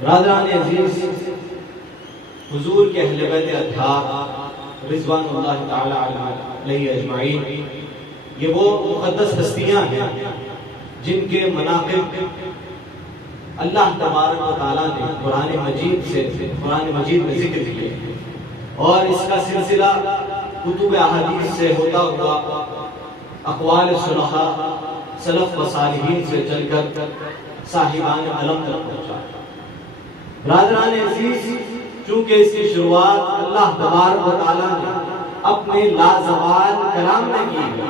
برادران عزیز، حضور کے اہل بیت اطہار رضوان اللہ تعالی علیہ اجمعین، یہ وہ مقدس ہستیاں ہیں جن کے مناقب اللہ تبارک و تعالیٰ نے قرآن مجید میں ذکر کیے، اور اس کا سلسلہ کتب احادیث سے ہوتا ہوا اقوال صلحاء سلف و صالحین سے چل کر صاحبان علم تک پہنچا۔ برادران عزیز، چونکہ اس کی شروعات اللہ تبارک و تعالیٰ نے اپنے لازوال کلام میں کی ہے،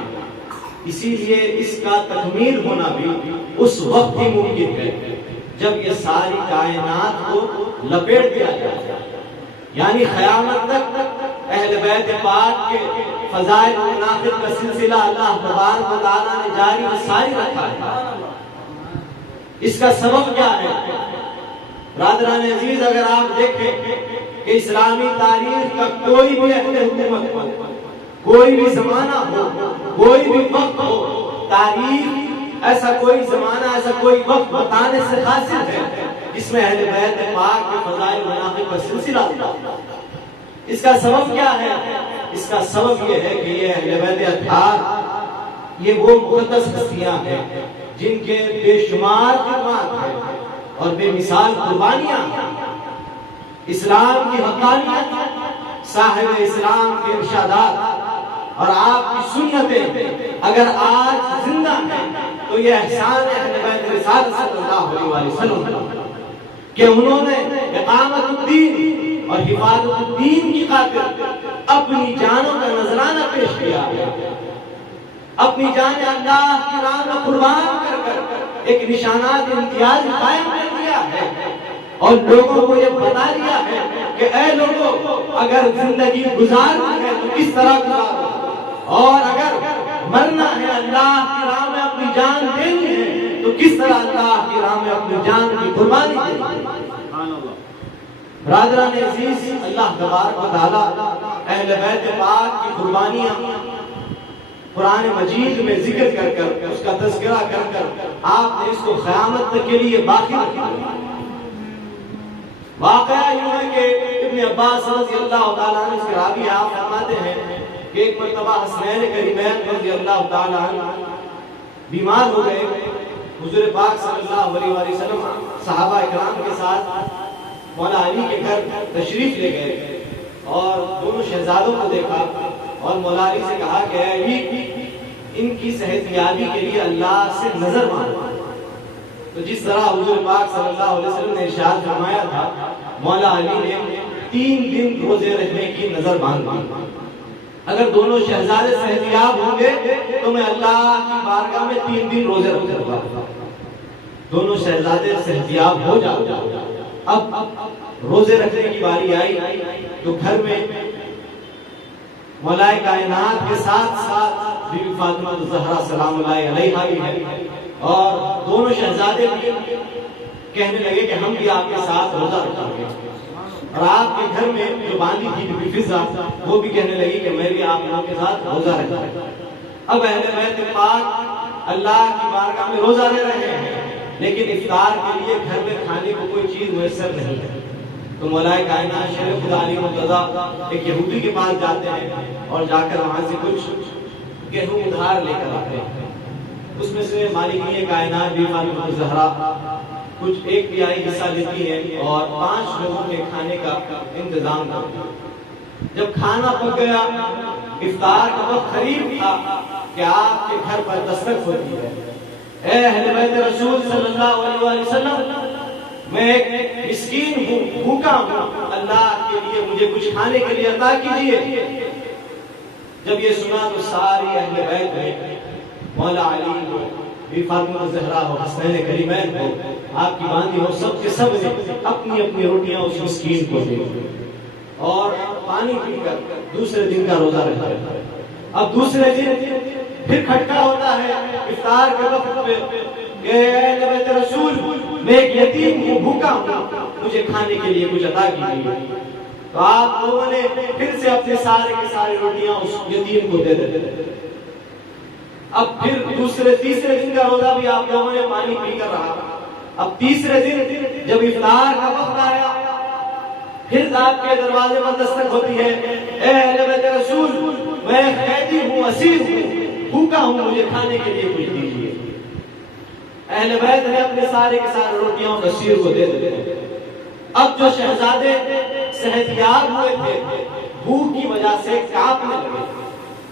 اسی لیے اس کا تکمیل ہونا بھی اس وقت ہی ممکن ہے جب یہ ساری کائنات کو لپیٹ دیا جائے، یعنی قیامت تک اہل بیت پاک کے فضائل و مناقب کا سلسلہ اللہ تبارک و تعالیٰ نے جاری و ساری رکھا ہے۔ اس کا سبب کیا ہے؟ برادران عزیز، اگر آپ دیکھیں کہ اسلامی تاریخ کا کوئی بھی اہل حکومت ہو، کوئی بھی زمانہ ہو، کوئی بھی وقت ہو، تاریخ ایسا کوئی زمانہ، ایسا کوئی وقت بتانے سے حاصل ہے جس میں اہل بیت پاک کے فضائل و مناقب کا سلسلہ ہوتا۔ اس کا سبب کیا ہے؟ اس کا سبب یہ ہے کہ یہ اہل بیت اطہار یہ وہ مقدس ہستیاں ہیں جن کے بے شمار خدمات ہیں اور بے مثال قربانیاں ہیں۔ اسلام کی حقانیت، صاحب اسلام کے ارشادات اور آپ کی سنتیں اگر آج زندہ ہیں تو یہ احسان ہے اہل بیت رسالت صلی اللہ علیہ وسلم کہ انہوں نے اقامت الدین اور حفاظت الدین کی خاطر اپنی جانوں کا نذرانہ پیش کیا، اپنی جان اللہ کی راہ میں قربان کر کر ایک نشانات امتیاز قائم کر دیا ہے، اور لوگوں کو یہ بتا دیا ہے کہ اے لوگوں، اگر زندگی گزارنی ہے تو کس طرح گزارو، اور اگر مرنا ہے اللہ کی راہ میں اپنی جان دینی ہے تو کس طرح اللہ کی راہ میں اپنی جان کی قربانی دینی ہے۔ برادران عزیز، اللہ تبارک و تعالیٰ اہل بیت پاک کی قربانیاں قرآن مجید میں ذکر کر کر اس کا تذکرہ کر کر آپ نے اس کو قیامت تک کے لیے باقی رکھا۔ واقعہ یوں ہے کہ ابن عباس رضی اللہ تعالیٰ عنہ سے راوی آپ فرماتے ہیں کہ ایک مرتبہ حسنین کریمین رضی اللہ تعالیٰ عنہ بیمار ہو گئے۔ حضور پاک صلی اللہ علیہ وسلم صحابہ اکرام کے ساتھ مولا علی کے گھر تشریف لے گئے اور دونوں شہزادوں کو دیکھا اور مولا علی سے کہا کہ اے علی، ان کی صحت یابی کے لیے اللہ سے نظر مانگو۔ تو جس طرح حضور پاک صلی اللہ علیہ وسلم نے ارشاد فرمایا تھا، مولا علی نے 3 دن روزے رکھنے کی نظر مانگی۔ اگر دونوں شہزادے صحت یاب ہوں گے تو میں اللہ کی بارگاہ میں 3 دن روزے رکھوں گا۔ دونوں شہزادے صحت یاب ہو جاؤ۔ اب روزے رکھنے کی باری آئی تو گھر میں مولا کائنات کے ساتھ ساتھ بی بی فاطمہ الزہرا سلام اللہ علیہا بھی ہے، اور دونوں شہزادے بھی کہنے لگے کہ ہم بھی آپ کے ساتھ روزہ رکھیں گے، اور آپ کے گھر میں جو باندھی تھی بی بی فضہ وہ بھی کہنے لگی کہ میں بھی آپ لوگوں کے ساتھ روزہ رکھوں گا۔ اب اہل بیت پاک اللہ کی بارگاہ میں روزہ رہ رہے ہیں، لیکن افطار کے لیے گھر میں کھانے کو کوئی چیز میسر نہیں ہے۔ تو مولا کائنات شیر خدا علی مرتضیٰ ایک یہودی کے پاس جاتے ہیں اور جا کر وہاں سے کچھ گیہوں ادھار لے کر آتے ہیں۔ اس میں سے مالکین کائنات بی بی فاطمہ الزہرا کچھ 1/3 حصہ لیتی ہیں اور 5 لوگوں کے کھانے کا انتظام کرتی ہیں۔ جب کھانا پک گیا، افطار کا وقت قریب تھا کہ آپ کے گھر پر دستک ہوتی ہے۔ اے اہل بیت رسول صلی اللہ علیہ وسلم، میں ایک مسکین ہوں، بھوکا ہوں، اللہ کے لیے مجھے کچھ کھانے کے لیے عطا کیجیے۔ جب یہ سنا تو ساری اہل بیت نے مولا علی کو، بی فاطمہ الزہرا اور حسنین کریمین کو، آپ کی باندھی ہو، سب کے سب نے اپنی اپنی روٹیاں اس مسکین کو دی اور پانی پی کر دوسرے دن کا روزہ رکھا۔ اب دوسرے دن پھر کھٹکا ہوتا ہے افطار کے وقت پہ کہ اے بیت رسول، میں ایک یتیم ہوں، بھوکا ہوں، مجھے کھانے کے لیے کچھ عطا کیجیے۔ تو آپ لوگوں نے پھر سے اپنے سارے کے سارے روٹیاں اس یتیم کو دے دیتے۔ اب پھر تیسرے دن کا روزہ بھی آپ لوگوں نے پانی پی کر رہا، اب تیسرے دن جب افطار کا وقت آیا، پھر آپ کے دروازے پر دستک ہوتی ہے، اے اہل بیت رسول، میں قیدی ہوں، اسیر ہوں، بھوکا ہوں، مجھے کھانے کے لیے کچھ دیجیے۔ اہل بیت نے اپنے سارے کے سارے روٹیاں اسیر کو دے دیتے۔ اب جو شہزادے صحتیاب ہوئے تھے بھوک کی وجہ سے کانپنے لگے،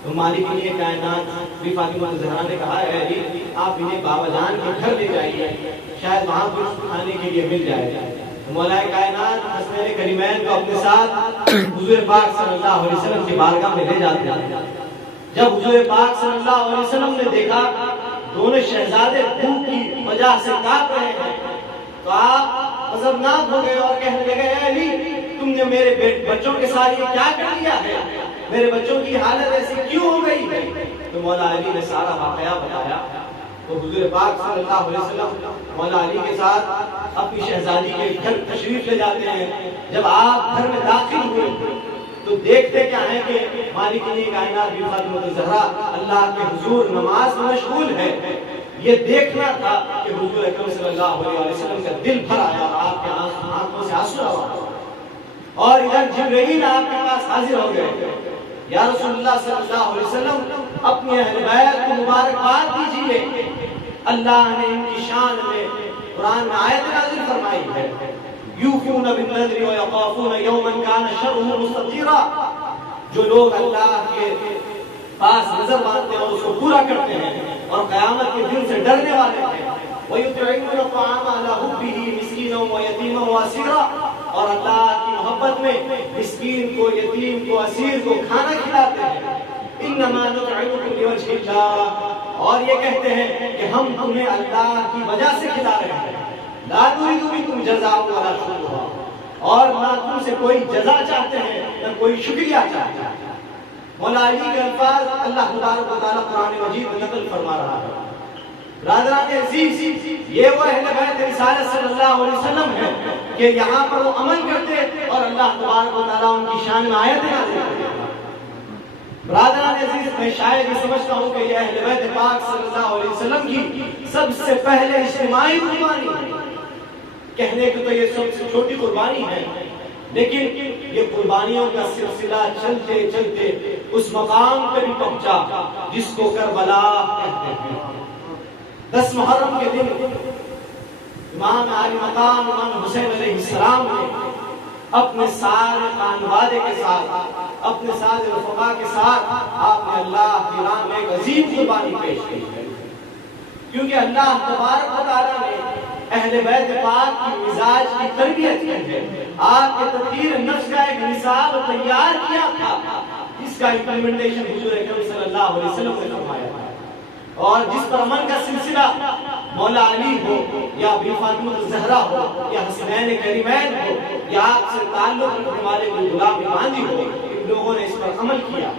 تو مالک کائنات بی فاطمہ الزہرا نے کہا، اے علی آپ انہیں بابا جان کے گھر لے جائیے، شاید وہاں کچھ کھانے کے لیے مل جائے۔ مولا کائنات حسنین کریمین کو اپنے ساتھ حضور پاک صلی اللہ علیہ وسلم کی بارگاہ میں لے جاتے ہیں۔ جب حضور پاک صلی اللہ علیہ وسلم نے دیکھا دونوں شہزادے بھوک کی وجہ سے کانپ رہے ہیں، تو آپ غضبناک ہو گئے اور کہنے لگے، اے علی تم نے میرے بچوں کے ساتھ یہ کیا کر لیا ہے؟ میرے بچوں کی حالت ایسی کیوں ہو گئی ہے؟ تو مولا علی نے سارا واقعہ بتایا۔ تو حضور پاک صلی اللہ علیہ وسلم مولا علی کے ساتھ اپنی شہزادی کے گھر تشریف لے جاتے ہیں۔ جب آپ گھر میں داخل ہوئے تو دیکھتے کیا ہے کہ مالکین کائنات بی فاطمہ الزہرا اللہ کے حضور نماز میں مشغول ہے۔ یہ دیکھنا تھا کہ حضور اکرم صلی اللہ علیہ وسلم کا دل بھر آیا اور آپ کے آنکھوں سے آنسو آیا، اور ادھر جبرائیل آپ کے پاس حاضر ہو گئے، یا رسول اللہ صلی اللہ علیہ وسلم اپنی اہل بیت کو مبارکباد دیجیے، اللہ نے ان کی شان میں قرآن میں آیت نازل فرمائی ہے، یوفون بالنذر ویخافون یوما کان شرہ مستطیرا، جو لوگ اللہ کے پاس نظر مانتے ہیں اور اس کو پورا کرتے ہیں اور قیامت کے دن سے ڈرنے والے ہیں، وَيُطْعِمُونَ الطَّعَامَ عَلَىٰ حُبِّهِ مِسْكِينًا وَيَتِيمًا وَأَسِيرًا، اور اللہ کی محبت میں مسکین کو، یتیم کو، اسیر کو کھانا کھلاتے ہیں۔ إِنَّمَا نُطْعِمُكُمْ لِوَجْهِ اللَّهِ، اور یہ کہتے ہیں کہ ہم تمہیں اللہ کی وجہ سے کھلا رہے ہیں، لَا نُرِيدُ مِنكُمْ جَزَاءً وَلَا شُكُورًا، اور نہ تم سے کوئی جزا چاہتے ہیں نہ کوئی شکریہ چاہتے ہیں۔ مولا علی کے الفاظ اللہ تبارک و تعالیٰ قرآن مجید میں نقل فرما رہا ہے۔ برادران عزیز، یہ وہ اہل بیت رسالت صلی اللہ علیہ وسلم ہے کہ یہاں پر وہ عمل کرتے اور اللہ تبارک و تعالیٰ ان کی شان میں آیتیں نازل کرتے۔ برادران عزیز، میں شاید یہ سمجھتا ہوں کہ یہ اہل بیت پاک صلی اللہ علیہ وسلم کی سب سے پہلے اجتماعی قربانی ہے۔ کہنے کو تو یہ سب سے چھوٹی قربانی ہے، لیکن یہ قربانیوں کا سلسلہ چلتے چلتے اس مقام پہ بھی پہنچا جس کو کربلا کہتے ہیں۔ 10 محرم کے دن امام علی مقام امام حسین علیہ السلام نے اپنے سارے خانوادے کے ساتھ، اپنے سارے رفقا کے ساتھ آپ نے اللہ کی راہ میں ایک عظیم قربانی پیش کی ہے، کیونکہ اللہ تبارک و تعالیٰ نے اہل بیت پاک کی مزاج کی تربیت کی ہے، آپ کے تطہیر نفس کا ایک نصاب تیار کیا تھا، جس کا امپلیمنٹیشن حضور اکرم صلی اللہ علیہ وسلم نے فرمایا ہے، اور جس پر عمل کا سلسلہ مولا علی ہو یا بی فاطمہ الزہرا ہو یا حسنین کریمین ہو یا آپ سے تعلق رکھنے والے کوئی غلام باندھی ہو، ان لوگوں نے اس پر عمل کیا۔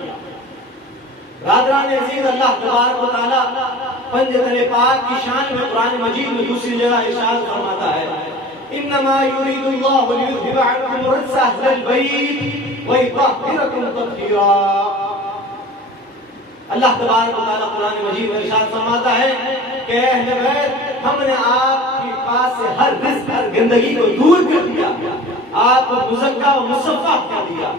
برادران عزیز، اللہ تبارک و تعالیٰ پنجتن پاک کی شان میں قرآن مجید میں دوسری جگہ ارشاد فرماتا ہے، انما یرید اللہ لیذھب عنکم الرجس اہل البیت ویطہرکم تطہیرا۔ اللہ تبارک و تعالیٰ قرآن مجید میں ارشاد فرماتا ہے کہ اہل بیت، ہم نے آپ کے پاس سے ہر رزق، ہر گندگی کو دور کر دیا، آپ کو مزکا و مصفا کر دیا،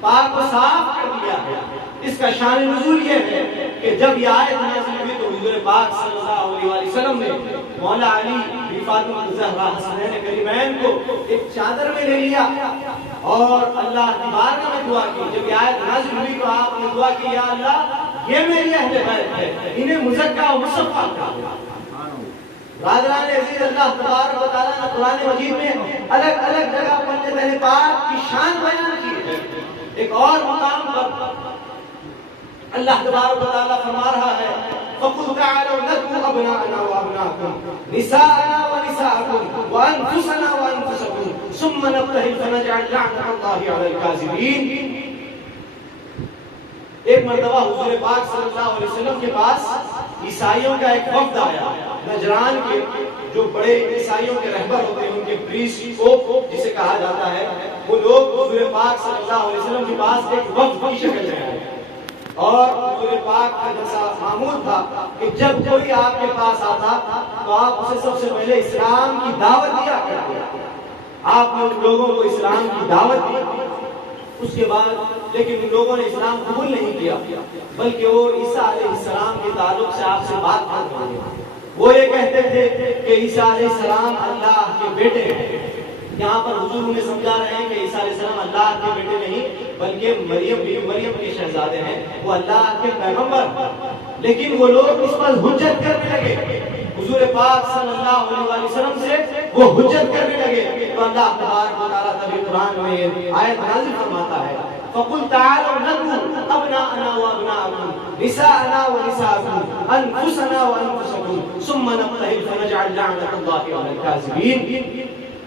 پاک و صاف کر دیا۔ اس کا شان نزول یہ ہے کہ جب یہ آیت نازل ہوئی تو حضور پاک صلی اللہ علیہ وسلم نے مولا علی بی فاطمہ الزہرا حسنین کریمین کو ایک چادر میں لے لیا اور اللہ کی بارگاہ میں دعا کی۔ جب یہ آیت نازل ہوئی تو آپ نے دعا کی، یا اللہ یہ میری اہل بیت ہے، انہیں مزکا و مصفا کر دیا۔ برادران عزیز، اللہ تبارک و تعالیٰ نے قرآن مجید میں الگ الگ جگہ پنجتن پاک کی شان بیان کی ہے۔ ایک اور مقام پر اللہ تبارک و تعالیٰ فرما رہا ہے، فَقُلْ تَعَالَوْا نَدْعُ أَبْنَاءَنَا وَأَبْنَاءَكُمْ نِسَاءَنَا وَنِسَاءَكُمْ وَأَنفُسَنَا وَأَنفُسَكُمْ ثُمَّ نَبْتَهِلْ فَنَجْعَلْ لَعْنَتَ اللَّهِ عَلَى الْكَاذِبِينَ۔ ایک مرتبہ حضور پاک صلی اللہ علیہ وسلم کے پاس عیسائیوں کا ایک وفد آیا، نجران کے جو بڑے عیسائیوں کے رہبر ہوتے ہیں، ان کے پریسٹ پوپ جسے کہا جاتا ہے، وہ لوگ حضور پاک صلی اللہ علیہ وسلم کے پاس ایک وفد کی شکل میں آئے۔ اور حضور پاک کا جیسا معمول تھا کہ جب کوئی آپ کے پاس آتا تو آپ اسے سب سے پہلے اسلام کی دعوت دیا کرتے. آپ نے ان لوگوں کو اسلام کی دعوت دی. اس کے بعد لیکن ان لوگوں نے اسلام قبول نہیں کیا بلکہ وہ عیسیٰ علیہ السلام کے تعلق سے آپ سے بات کرتے تھے. وہ یہ کہتے تھے کہ عیسیٰ علیہ السلام اللہ کے بیٹے ہیں. یہاں پر حضور انہیں سمجھا رہے ہیں کہ عیسیٰ علیہ السلام اللہ کے بیٹے نہیں بلکہ مریم کے شہزادے ہیں. وہ اللہ کے پیغمبر. لیکن وہ لوگ اس پر حجت کرنے لگے. حضور پاک صلی اللہ علیہ وسلم سے وہ حجت کرنے لگے تو اللہ تبارک و تعالیٰ تبھی قرآن میں آیت نازل فرماتا ہے فَقُلْ تَعَالَوْا نَدْعُ أَبْنَاءَنَا وَأَبْنَاءَكُمْ نِسَاءَنَا وَنِسَاءَكُمْ أَنفُسَنَا وَأَنفُسَكُمْ ثُمَّ نَبْتَهِلْ فَنَجْعَلْ لَعْنَةَ اللَّهِ عَلَى الْكَاذِبِينَ.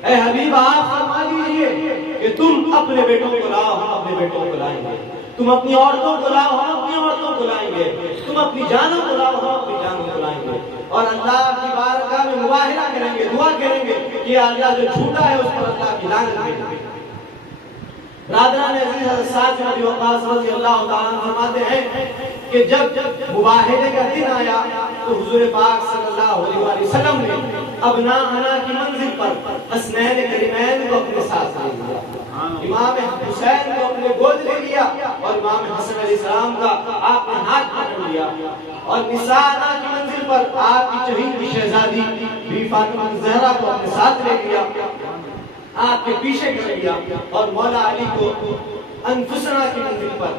اے حبیب آپ فرما دیجئے کہ تم اپنے بیٹوں کو لاؤ ہم اپنے بیٹوں کو لائیں گے. تم اپنی عورتوں کو لاؤ ہم اپنی عورتوں کو لائیں گے. تم اپنی جانوں کو لاؤ ہم اپنی جانوں کو لائیں گے. اور اللہ کی بارگاہ میں مباہلہ کریں گے, دعا کریں گے کہ اللہ جو جھوٹا ہے اس پر اللہ کی لعنت بھیجیں گے. برادران عزیز حضرت سعد بن ابی وقاص رضی اللہ تعالیٰ عنہ فرماتے ہیں کہ جب مباہلے کا دن آیا تو حضور پاک صلی اللہ علیہ وسلم نے ابناءنا کی منزل پر حسنین کریمین کو اپنے ساتھ لے لیا. امام حسین کو اپنے گود لے لیا اور امام حسن علیہ السلام کا آپ نے ہاتھ پکڑ لیا. اور نساءنا کی منزل پر آپ کی چہیتی شہزادی بی فاطمہ زہرا کو اپنے ساتھ لے لیا, آپ کے پیچھے کر لیا. اور مولا علی کو انفسنا کی منزل پر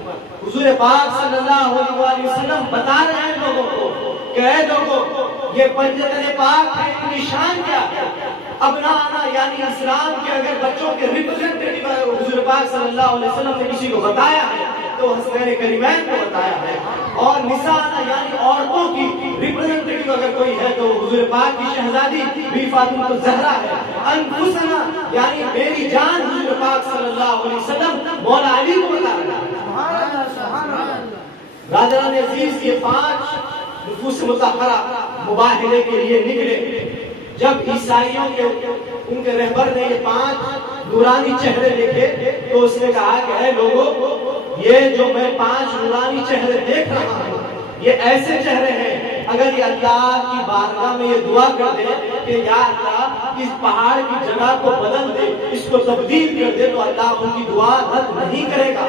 حضور پاک صلی اللہ علیہ وسلم بتا رہے ہیں لوگوں کو کہ اے لوگوں یہ پنجتن پاک ہے, ان کی شان کیا ہے. ابناءنا یعنی اسلام کے اگر بچوں کے ریپرزنٹیٹیو حضور پاک صلی اللہ علیہ وسلم نے کسی کو بتایا ہے تو حسنین کریمین کو بتایا ہے. اور نساءنا یعنی عورتوں کی ریپرزنٹیٹیو اگر کوئی ہے تو حضور پاک کی شہزادی بی فاطمہ الزہرا ہے. انفسنا یعنی میری جان حضور پاک صلی اللہ علیہ وسلم مولا علی کو بتا رہا ہے. برادران عزیز یہ 5 نفوس مطہرہ مباہلے کے لیے نکلے. جب عیسائیوں کے ان کے رہبر نے یہ 5 نورانی چہرے دیکھے تو اس نے کہا کہ اے لوگوں یہ جو میں 5 نورانی چہرے دیکھ رہا ہوں یہ ایسے چہرے ہیں اگر یہ اللہ کی بارگاہ میں یہ دعا کر دے کہ یا اللہ اس پہاڑ کی جگہ کو بدل دے, اس کو تبدیل کر دے, تو اللہ ان کی دعا رد نہیں کرے گا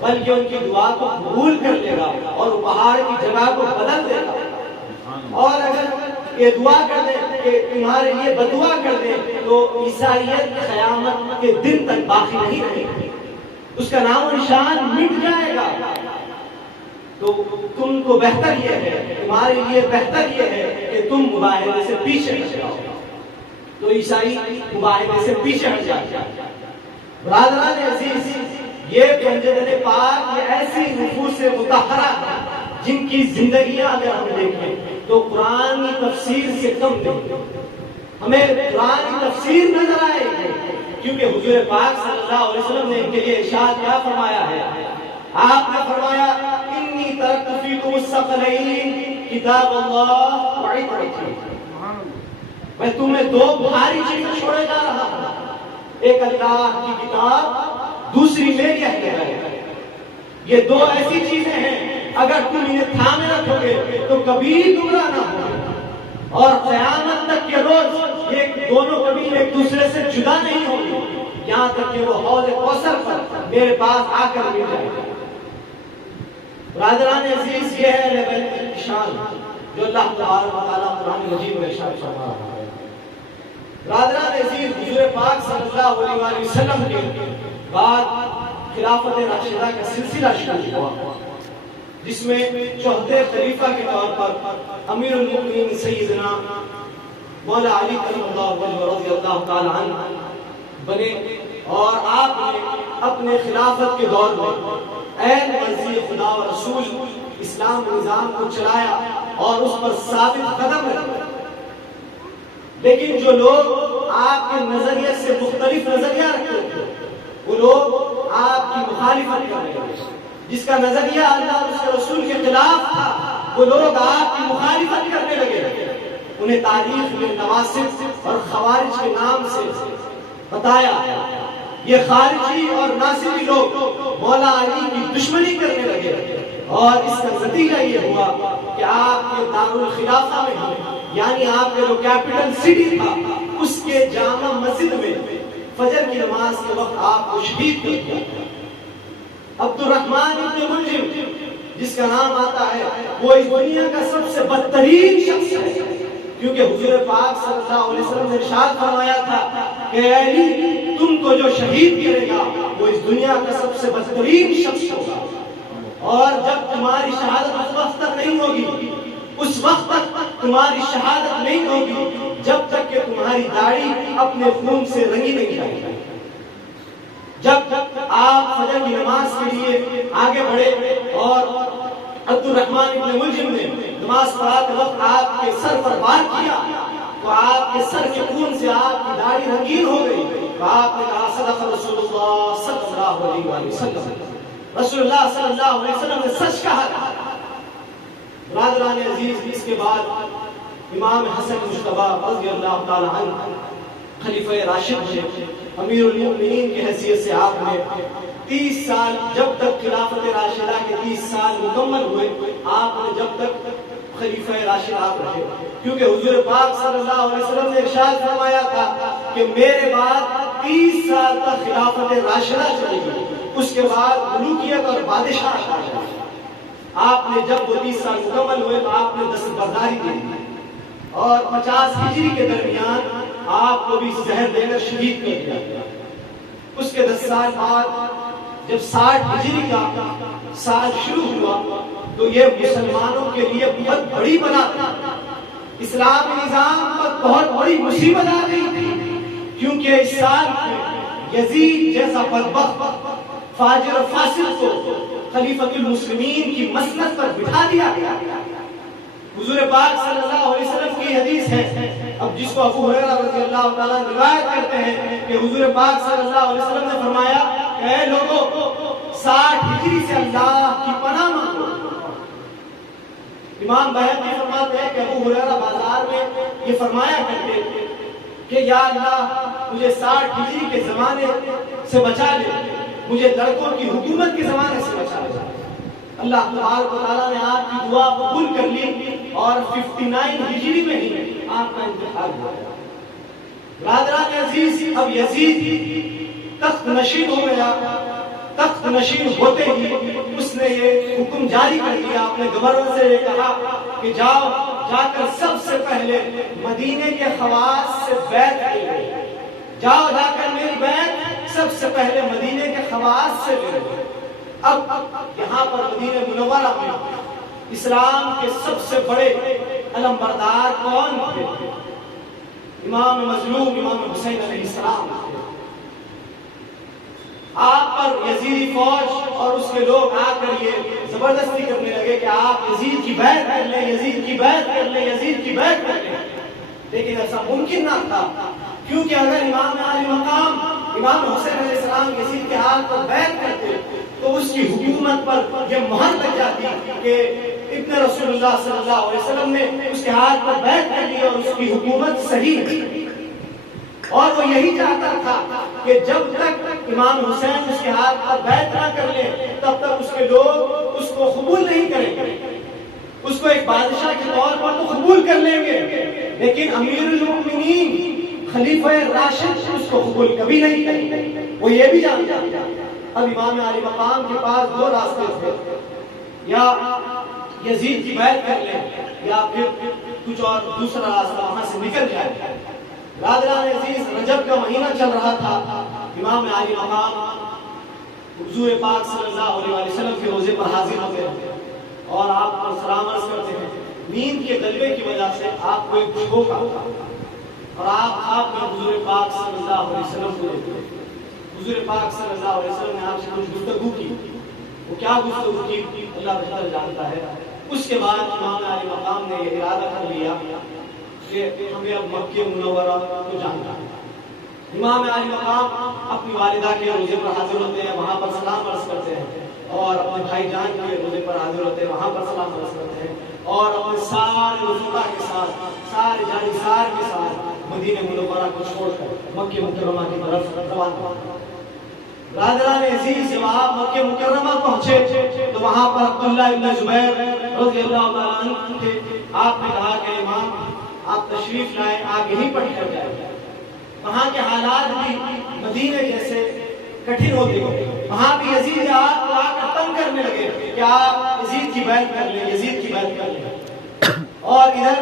بلکہ ان کی دعا کو قبول کر لے گا اور وہ پہاڑ کی جگہ کو بدل دے گا. اور اگر یہ دعا کر دے کہ تمہارے لیے بدعا کر دے تو عیسائیت قیامت کے دن تک باقی نہیں رہے گی, اس کا نام و نشان مٹ جائے گا. تو تم کو بہتر یہ ہے, تمہارے لیے بہتر یہ ہے کہ تم مباہلے سے پیچھے ہٹ جاؤ. تو عیسائی مباہلے سے پیچھے ہٹ جاتے. برادران عزیز یہ پنجتن پاک یہ ایسی نفوس مطہرہ ہے جن کی زندگیاں اگر ہم دیکھیں تو قرآن کی تفسیر سے کم نہیں, ہمیں قرآن کی تفسیر نظر آئے گی کیونکہ حضور پاک صلی اللہ علیہ وسلم نے ان کے لیے ارشاد کیا فرمایا ہے. آپ نے فرمایا انی ترکت فیکم الثقلین کتاب اللہ وعطرتی, میں تمہیں 2 بھاری چیزیں چھوڑے جا رہا ہوں, ایک اللہ کی کتاب دوسری میری اہل بیت. یہ 2 ایسی چیزیں ہیں اگر تم انہیں تھامے رکھو گے تو کبھی گمراہ نہ ہو اور قیامت تک کے روز یہ دونوں کبھی ایک دوسرے سے جدا نہیں ہوں گے یہاں تک کہ وہ حوض کوثر پر میرے پاس آ کر مل جائے گا. برادران عزیز یہ ہے اہل بیت کی شان جو اللہ تبارک و تعالیٰ قرآن مجید میں ارشاد فرما رہا ہے. برادران عزیز حضور پاک صلی اللہ علیہ وسلم کے بعد خلافت راشدہ کا سلسلہ شروع ہوا جس میں چوتھے خلیفہ کے طور پر امیر المؤمنین سیدنا مولا علی کریم اللہ وجہ رضی اللہ تعالی عنہ بنے. اور آپ نے اپنے خلافت کے دور میں عین مرضی خدا و رسول اسلام نظام کو چلایا اور اس پر ثابت قدم رہے. لیکن جو لوگ آپ کے نظریے سے مختلف نظریہ رکھتے تھے وہ لوگ آپ کی مخالفت کر رہے تھے. جس کا نظریہ اللہ اور اس کے رسول کے خلاف تھا وہ لوگ آپ کی مخالفت کرنے لگے. انہیں تاریخ میں نواسب اور خوارج کے نام سے بتایا. یہ خارجی اور ناصری لوگ مولا علی کی دشمنی کرنے لگے. اور اس کا نتیجہ یہ ہوا کہ آپ کے دارالخلافہ میں یعنی آپ کے جو کیپٹل سٹی تھا اس کے جامع مسجد میں فجر کی نماز کے وقت آپ کو شہید کر دیا گیا۔ عبد الرحمن ابن ملجم جس کا نام آتا ہے وہ اس دنیا کا سب سے بدترین شخص ہے، کیونکہ حضور پاک صلی اللہ علیہ وسلم نے ارشاد فرمایا تھا کہ اے علی تم کو جو شہید کرے گا وہ اس دنیا کا سب سے بدترین شخص ہوگا، اور جب تمہاری شہادت اس وقت تک نہیں ہوگی، اس وقت تک تمہاری شہادت نہیں ہوگی جب تک کہ تمہاری داڑھی اپنے خون سے رنگی نہیں جائے گی۔ جب آپ فجر کی نماز کے لیے آگے بڑھے اور عبد الرحمن ابن ملجم نے نماز پڑھاتے وقت آپ کے سر پر وار کیا تو آپ کے سر کے خون سے آپ کی داڑھی رنگین ہو گئی، تو آپ نے کہا صدق رسول اللہ صلی اللہ علیہ وسلم، رسول اللہ صلی اللہ علیہ وسلم نے سچ کہا۔ برادران عزیز، اس کے بعد امام حسن مجتبی رضی اللہ تعالی عنہ خلیفہ راشد تھے، امیر المؤمنین کی حیثیت سے آپ نے 30 سال جب تک خلافت راشدہ کے 30 سال مکمل ہوئے، آپ نے جب تک خلیفہ راشد آپ رہے، کیونکہ حضور پاک صلی اللہ علیہ وسلم نے ارشاد فرمایا تھا کہ میرے بعد 30 سال تک خلافت راشدہ چلے گی، اس کے بعد ملوکیت اور بادشاہ آ جائے گی۔ آپ نے جب وہ 30 سال مکمل ہوئے تو آپ نے دستبرداری دی اور 50 ہجری کے درمیان آپ کو بھی زہر دے کر شہید کر دیا گیا۔ اس کے 10 سال بعد جب 60 ہجری کا سال شروع ہوا تو یہ مسلمانوں کے لیے بہت بڑی بلا تھی، اسلامی نظام پر بہت بڑی مصیبت آ گئی تھی، کیونکہ اس سال میں یزید جیسا بدبخت فاجر و فاسق کو خلیفۃ المسلمین کی مسند پر بٹھا دیا گیا۔ حضور پاک صلی اللہ علیہ وسلم کی حدیث ہے، اب جس کو ابو ہریرہ رضی اللہ تعالیٰ روایت کرتے ہیں کہ حضور پاک صلی اللہ علیہ وسلم نے فرمایا کہ اے لوگوں 60 ہجری سے اللہ کی پناہ مانگو۔ امام بہقی فرماتے ہیں کہ ابو ہریرہ بازار میں یہ فرمایا کرتے کہ یا اللہ مجھے 60 ہجری کے زمانے سے بچا لے، مجھے لڑکوں کی حکومت کے زمانے سے بچا لے۔ اللہ تبارک و تعالیٰ نے آپ کی دعا قبول کر لی اور 59 ہجری میں ہی آپ کا انتقال ہوا۔ برادران عزیز، اب یزید تخت نشین ہو گیا، تخت نشین ہوتے ہی اس نے یہ حکم جاری کر دیا، اپنے گورنر سے یہ کہا کہ جاؤ جا کر سب سے پہلے مدینے کے خواص سے بیعت لے، جاؤ جا کر میری بیعت سب سے پہلے مدینے کے خواص سے لے۔ اب یہاں پر مدینہ منورہ میں اسلام کے سب سے بڑے علم بردار کون تھے؟ امام مظلوم امام حسین علیہ السلام تھے۔ آپ پر یزیدی فوج اور اس کے لوگ آ کر یہ زبردستی کرنے لگے کہ آپ یزید کی بیعت کر لیں، یزید کی بیعت کر لیں، یزید کی بیعت کر لیں، لیکن ایسا ممکن نہ تھا، کیونکہ اگر امام علی مقام امام حسین علیہ السلام یزید کے ہاتھ پر بیعت کرتے تو اس کی حکومت پر یہ مہر لگ جاتی کہ ابن رسول اللہ صلی اللہ علیہ وسلم نے اس کے ہاتھ پر بیعت کر لی اور اس کی حکومت صحیح ہے۔ اور وہ یہی چاہتا تھا کہ جب تک امام حسین اس کے ہاتھ پر بیعت نہ کر لیں تب تک اس کے لوگ اس کو قبول نہیں کریں گے، اس کو ایک بادشاہ کے طور پر تو قبول کر لیں گے، لیکن امیر المؤمنین خلیفہ راشد اس کو قبول کبھی نہیں کریں گے۔ وہ یہ بھی جانتا تھا اب امام علی مقام کے پاس دو راستے تھے، یا یزید کی بیعت کر لیں یا پھر کچھ اور دوسرا راستہ وہاں سے نکل جائے۔ برادران عزیز، رجب کا مہینہ چل رہا تھا، امام علی مقام حضور پاک صلی اللہ علیہ وسلم کے روزے پر حاضر ہوتے ہیں اور آپ پر سلام عرض کرتے ہیں۔ نیند کے غلبے کی وجہ سے آپ کو ایک جھوک آتا اور آپ میں حضور پاک صلی اللہ علیہ وسلم کو دیکھتے ہیں۔ حضور پاک صلی اللہ علیہ وسلم نے آپ سے کچھ گفتگو کی، وہ کیا گفتگو کی اللہ بہتر جانتا ہے۔ اس کے بعد امام علی مقام نے یہ ارادہ کر لیا کہ ہمیں اب مکہ منورہ کو جانا ہے۔ امام علی مقام اپنی والدہ کے روزے پر حاضر ہوتے ہیں، وہاں پر سلام عرض کرتے ہیں، اور اپنے بھائی جان کے روزے پر حاضر ہوتے ہیں، وہاں پر سلام عرض کرتے ہیں، اور اپنے سارے رفقا کے ساتھ، سارے جانثار کے ساتھ مدینہ منورہ کو چھوڑ کر مکہ مکرمہ کی طرف روانہ ہوتے ہیں۔ برادران عزیز جب آپ مکہ مکرمہ پہنچے تو وہاں پر عبداللہ ابن زبیر رضی اللہ تعالیٰ عنہ تھے. آپ نے کہا کہ امام آپ تشریف لائیں, آپ یہیں پڑھ کر جائیں. وہاں کے حالات بھی مدینے جیسے کٹھن ہوتے گئے. وہاں بھی یزید آپ کو آ کر تنگ کرنے لگے کہ آپ یزید کی بیعت کر لیں, یزید کی بیعت کر لیں. اور ادھر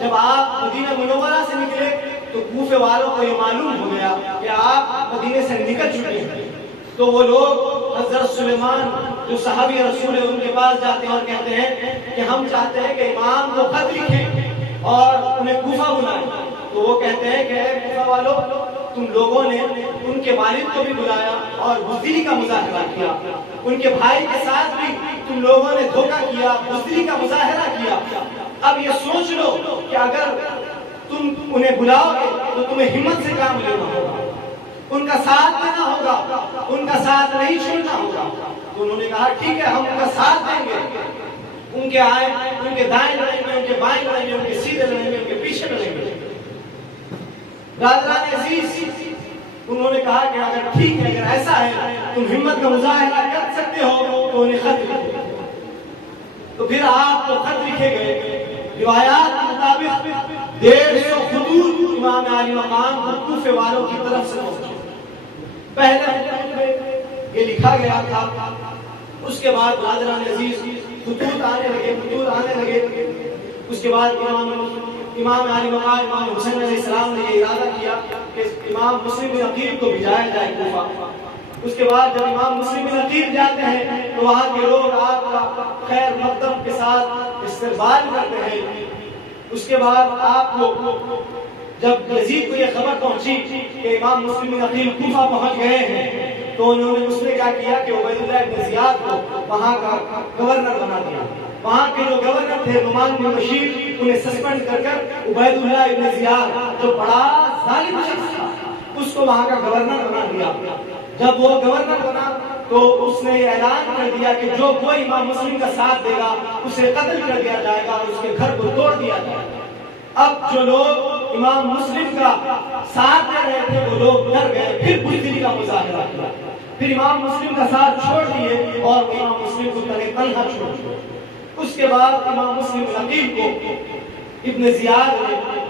جب آپ مدینہ منورہ سے نکلے تو کوفے والوں کو یہ معلوم ہو گیا کہ آپ مدینے سے نکل چکے ہیں. تو وہ لوگ حضرت سلیمان جو صحابی رسول ہے ان کے پاس جاتے ہیں اور کہتے ہیں کہ ہم چاہتے ہیں کہ امام کو خط لکھیں اور انہیں کوفہ بلائیں. تو وہ کہتے ہیں کہ اے کوفہ والوں, تم لوگوں نے ان کے والد کو بھی بلایا اور بزدلی کا مظاہرہ کیا, ان کے بھائی کے ساتھ بھی تم لوگوں نے دھوکہ کیا, بزدلی کا مظاہرہ کیا. اب یہ سوچ لو کہ اگر تم انہیں بلاؤ گے تو تمہیں ہمت سے کام لینا ہوگا, ان کا ساتھ دینا ہوگا, ان کا ساتھ نہیں چھوڑنا ہوگا. تو انہوں نے کہا ٹھیک ہے, ہم ان کا ساتھ دیں گے. ان کے آئے, ان کے دائیں لڑیں گے, ان کے بائیں لڑیں گے, ان کے سیدھے لڑیں گے, ان کے پیچھے لڑیں گے. برادران عزیز انہوں نے کہا کہ اگر ٹھیک ہے, اگر ایسا ہے تم ہمت کا مظاہرہ کر سکتے ہو تو انہیں خط لکھو. تو پھر آپ کو خط لکھے گئے. روایات کے مطابق 150 خطوط امام علی مقام کوفے والوں کی طرف سے پہنچے. پہلے یہ لکھا گیا تھا, اس کے بعد برادران عزیز خطوط آنے لگے. اس کے بعد امام علی مقام امام حسین علیہ السلام نے یہ ارادہ کیا کہ امام مسلم بن عقیل کو بھیجایا جائے کوفہ. اس کے بعد جب امام مسلم بن عقیل جاتے ہیں تو وہاں کے لوگ آپ کا خیر مقدم کے ساتھ استقبال کرتے ہیں. اس کے بعد آپ کو جب یزید کو یہ خبر پہنچی کہ امام مسلم بن عقیل کوفہ پہنچ گئے ہیں تو انہوں نے اس نے کیا کیا کہ عبید اللہ بن زیاد کو وہاں کا گورنر بنا دیا. وہاں کے جو گورنر تھے نعمان بن بشیر, انہیں سسپینڈ کر عبید اللہ بن زیاد جو بڑا ظالم شخص تھا اس کو وہاں کا گورنر بنا دیا. جب وہ گورنر بنا تو اس نے یہ اعلان کر دیا کہ جو کوئی امام مسلم کا ساتھ دے گا اسے قتل کر دیا جائے گا اور اس کے گھر کو توڑ دیا جائے گا. اب جو لوگ امام مسلم کا ساتھ دے رہے تھے وہ لوگ ڈر گئے, پھر بزدلی کا مظاہرہ کیا, پھر امام مسلم کا ساتھ چھوڑ دیے اور امام مسلم کو تنہا چھوڑ دیا. اس کے بعد امام مسلم بن عقیل کو ابن زیاد نے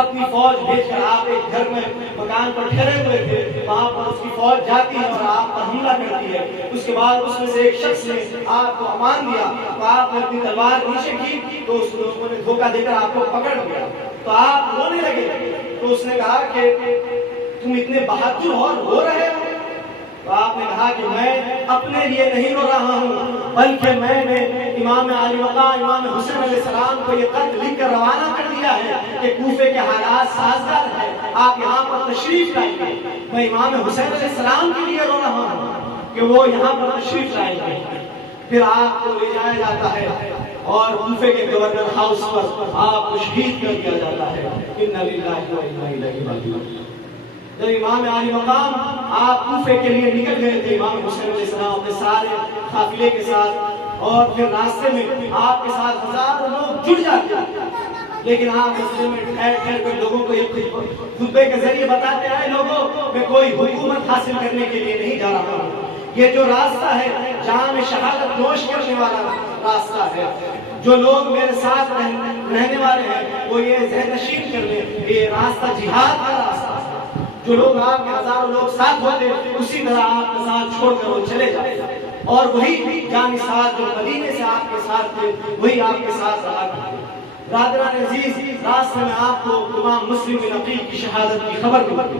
اپنی فوج بھیج کر, آپ ایک گھر میں مکان پر ٹھہرے ہوئے تھے, وہاں پر اس کی فوج جاتی ہے اور آپ پر حملہ کرتی ہے. اس کے بعد اس میں سے ایک شخص نے آپ کو امان دیا تو آپ نے اپنی تلوار نیچے کی تو اس لوگوں نے دھوکہ دے کر آپ کو پکڑ لیا. تو آپ رونے لگے تو اس نے کہا کہ تم اتنے بہادر اور رو رہے ہو. تو آپ نے کہا کہ میں اپنے لیے نہیں رو رہا ہوں بلکہ میں نے امام علی مقام امام حسین علیہ السلام کو یہ خط لکھ کر روانہ کر دیا ہے کہ کوفے کے حالات سازگار ہیں, آپ یہاں پر تشریف لائیں. میں امام حسین علیہ السلام کے لیے رو رہا ہوں کہ وہ یہاں پر تشریف لائیں گے. پھر آپ کو لے جایا جاتا ہے اور کوفے کے گورنر ہاؤس پر آپ کو شہید کر دیا جاتا ہے. انا للہ و انا الیہ راجعون. جب امام علی مقام آپ کوفے کے لیے نکل گئے تھے امام حسین علیہ السلام اپنے سارے قافلے کے ساتھ, اور پھر راستے میں آپ کے ساتھ ہزاروں لوگ جڑ جاتے ہیں, لیکن آپ راستے میں ٹھہر ٹھہر کر لوگوں کو یہ خطبے کے ذریعے بتاتے ہیں لوگوں میں کوئی حکومت حاصل کرنے کے لیے نہیں جا رہا ہوں, یہ جو راستہ ہے جہاں میں شہادت نوش کرنے والا راستہ ہے. جو لوگ میرے ساتھ رہنے والے ہیں وہ یہ ذہن نشین کر لیں یہ راستہ جہاد کا راستہ ہے. جو لوگ آپ کے ہزاروں لوگ ساتھ ہوتے اسی طرح آپ کے ساتھ چھوڑ کر وہ چلے جاتے, اور وہی جانثار جو مدینے سے آپ کے ساتھ تھے وہی آپ کے ساتھ رہا کرتے. برادران عزیز راستے میں آپ کو امام مسلم بن عقیل کی شہادت کی خبر ملی.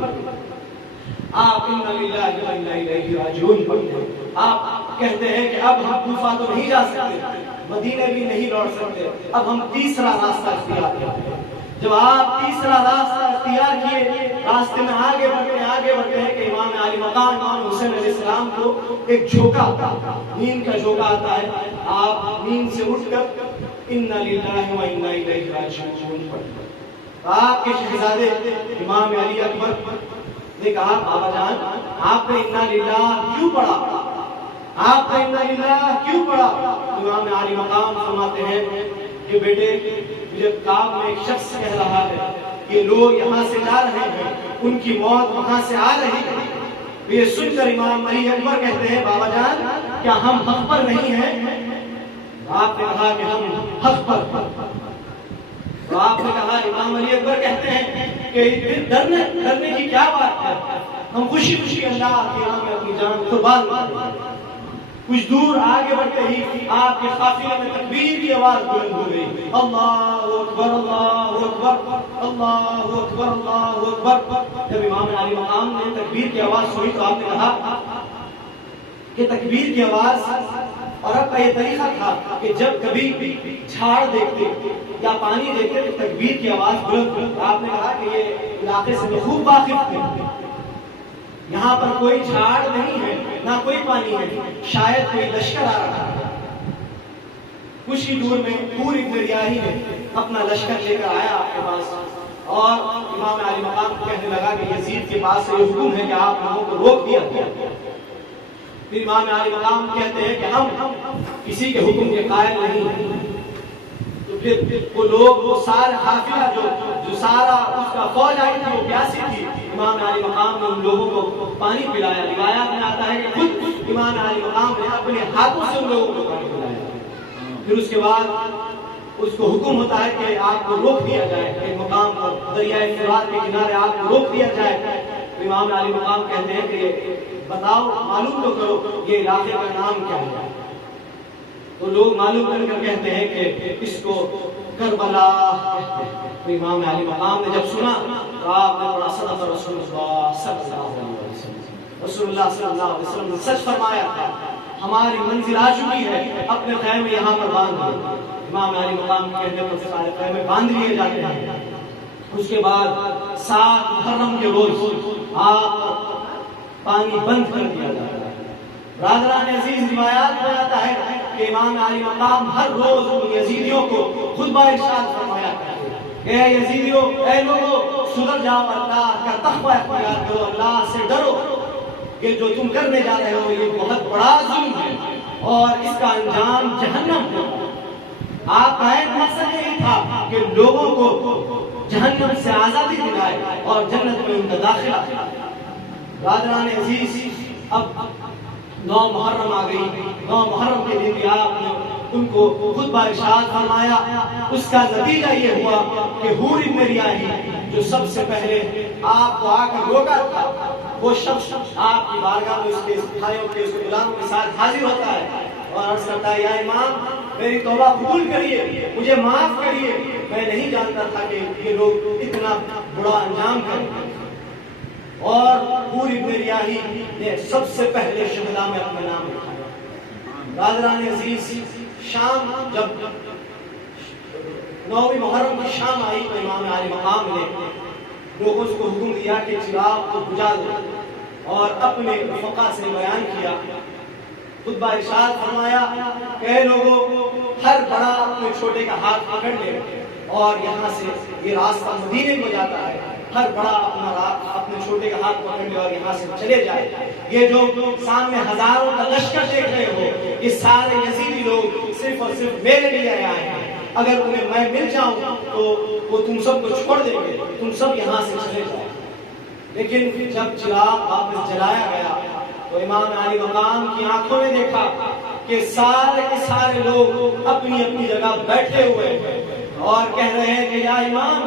آپ انا للہ و انا الیہ راجعون پڑھتے ہیں. آپ کہتے ہیں کہ اب ہم کوفہ تو نہیں جا سکتے, مدینے بھی نہیں لوٹ سکتے, اب ہم تیسرا راستہ اختیار کرتے ہیں. جب آپ تیسرا راستہ اختیار کیے, راستے میں آگے بڑھتے ہیں کہ امام علی مقام امام حسین علیہ السلام کو ایک جھونکا آتا ہے, نیند کا جھونکا آتا ہے. آپ نیند سے اٹھ کر انا للہ و انا الیہ راجعون پڑھتے ہیں. آپ کے شہزادے امام علی اکبر نے کہا بابا جان آپ نے انا للہ کیوں پڑھا, آپ نے انا للہ کیوں پڑھا؟ امام علی مقام فرماتے ہیں کہ بیٹے مجھے کعب میں ایک شخص کہہ رہا ہے کہ لوگ یہاں سے جا رہے ہیں, ان کی موت وہاں سے آ رہی ہے, یہ سن کر امام علی اکبر کہتے ہیں بابا جان کیا ہم حق پر نہیں ہیں؟ آپ نے کہا کہ ہم حق پر۔ تو آپ نے کہا امام علی اکبر کہتے ہیں کہ ڈرنے کی کیا بات ہے، ہم خوشی خوشی اللہ کی راہ میں اپنی جان قربان کر دیں۔ کچھ دور آگے بڑھتے ہی آپ کے قافلے میں تکبیر کی آواز بلند ہو گئی، اللہ اکبر اللہ اکبر اللہ اکبر اللہ اکبر۔ جب امام علی مقام نے تکبیر کی آواز سنی تو آپ نے کہا کہ تکبیر کی آواز عرب کا یہ طریقہ تھا کہ جب کبھی جھاڑ دیکھتے یا پانی دیکھتے تو تکبیر کی آواز بلند۔ آپ نے کہا کہ یہ علاقے سے خوب واقف تھے، یہاں پر کوئی جھاڑ نہیں ہے نہ کوئی پانی ہے، شاید کوئی لشکر آ رہا ہے۔ کچھ ہی دور میں پوری دریاہی نے اپنا لشکر لے کر آیا آپ کے پاس، اور امام علی مقام کہنے لگا کہ یزید کے پاس یہ حکم ہے کہ آپ لوگوں کو روک دیا گیا۔ پھر امام علی مقام کہتے ہیں کہ ہم کسی کے حکم کے قائل نہیں ہیں۔ تو پھر وہ لوگ وہ سارا قافلہ جو سارا اس کا فوج آئی تھی وہ پیاسی تھی، امام علی مقام نے ان لوگوں کو پانی پلایا۔ روایات میں آتا ہے کہ خود امام علی مقام نے اپنے ہاتھوں سے ان لوگوں کو پانی پلایا۔ پھر اس کے بعد اس کو حکم ہوتا ہے کہ آپ کو روک دیا جائے، ایک مقام پر دریائے فرات کے کنارے آپ کو روک دیا جائے۔ امام علی مقام کہتے ہیں کہ بتاؤ معلوم تو کرو یہ علاقے کا نام کیا ہے۔ تو لوگ معلوم کر کہتے ہیں کہ اس کو کربلا کہتے ہیں۔ تو امام علی مقام نے جب سنا تو آپ نے بڑا صدق رسول اللہ صلی اللہ علیہ وسلم، رسول اللہ صلی اللہ علیہ وسلم نے سچ فرمایا تھا، ہماری منزل آ چکی ہے، اپنے خیمے یہاں پر باندھ دو۔ امام علی مقام کہتے ہیں کہ سارے خیمے باندھ لیے جاتے ہیں۔ اس کے بعد 7 محرم کے روز آپ پانی بند کر دیا جاتا ہے۔ برادران عزیز روایات میں آتا ہے کہ امام علی مقام ہر روز ان یزیدیوں کو خطبہ ارشاد فرمایا کرتے ہیں، اے یزیدیوں، اے لوگوں، سدھر جاؤ، اللہ کا تقوی اختیار کرو، اللہ سے ڈرو، یہ جو تم کرنے جا رہے ہو یہ بہت بڑا ظلم ہے اور اس کا انجام جہنم ہے۔ آپ کا ایک مقصد یہی تھا کہ لوگوں کو جہنم سے آزادی دلائے اور جنت میں ان کا داخلہ۔ برادران عزیز، اب 9 محرم آ گئی، 9 محرم کے دن بھی آپ نے ان کو خطبہ ارشاد فرمایا۔ اس کا نتیجہ یہ ہوا کہ حور ابن ریاحی جو سب سے پہلے آپ کو آ کر روکا تھا، وہ شخص آپ کی بارگاہ میں اس کے بھائیوں کے اس کے غلاموں کے ساتھ حاضر ہوتا ہے اور عرض کرتا ہے، یا امام میری توبہ قبول کریے، مجھے معاف کریے، میں نہیں جانتا تھا کہ یہ لوگ اتنا برا انجام کریں۔ اور حور ابن ریاحی نے سب سے پہلے شہداء میں اپنا نام لکھا۔ برادران عزیز، شام جب 9 محرم کی شام آئی تو امام علی مقام نے لوگوں کو حکم دیا کہ چراغ کو بجھا دو، اور اپنے رفقا سے بیان کیا، خطبہ ارشاد فرمایا کہ اے لوگوں، ہر بڑا اپنے چھوٹے کا ہاتھ پکڑ لے، اور یہاں سے یہ راستہ مدینے کو جاتا ہے، ہر بڑا اپنے چھوٹے کا ہاتھ پکڑ لے اور یہاں سے چلے جائے۔ یہ جو سامنے ہزاروں کا لشکر دیکھ رہے ہو، یہ سارے یزیدی لوگ صرف اور صرف میرے لیے آئے ہیں، اگر انہیں میں مل جاؤں تو وہ تم سب کو چھوڑ دیں گے، تم سب یہاں سے چلے جاؤ۔ لیکن جب چراغ واپس جلایا گیا تو امام علی مقام کی آنکھوں نے دیکھا کہ سارے کے سارے لوگ اپنی اپنی جگہ بیٹھے ہوئے اور کہہ رہے ہیں کہ یا امام،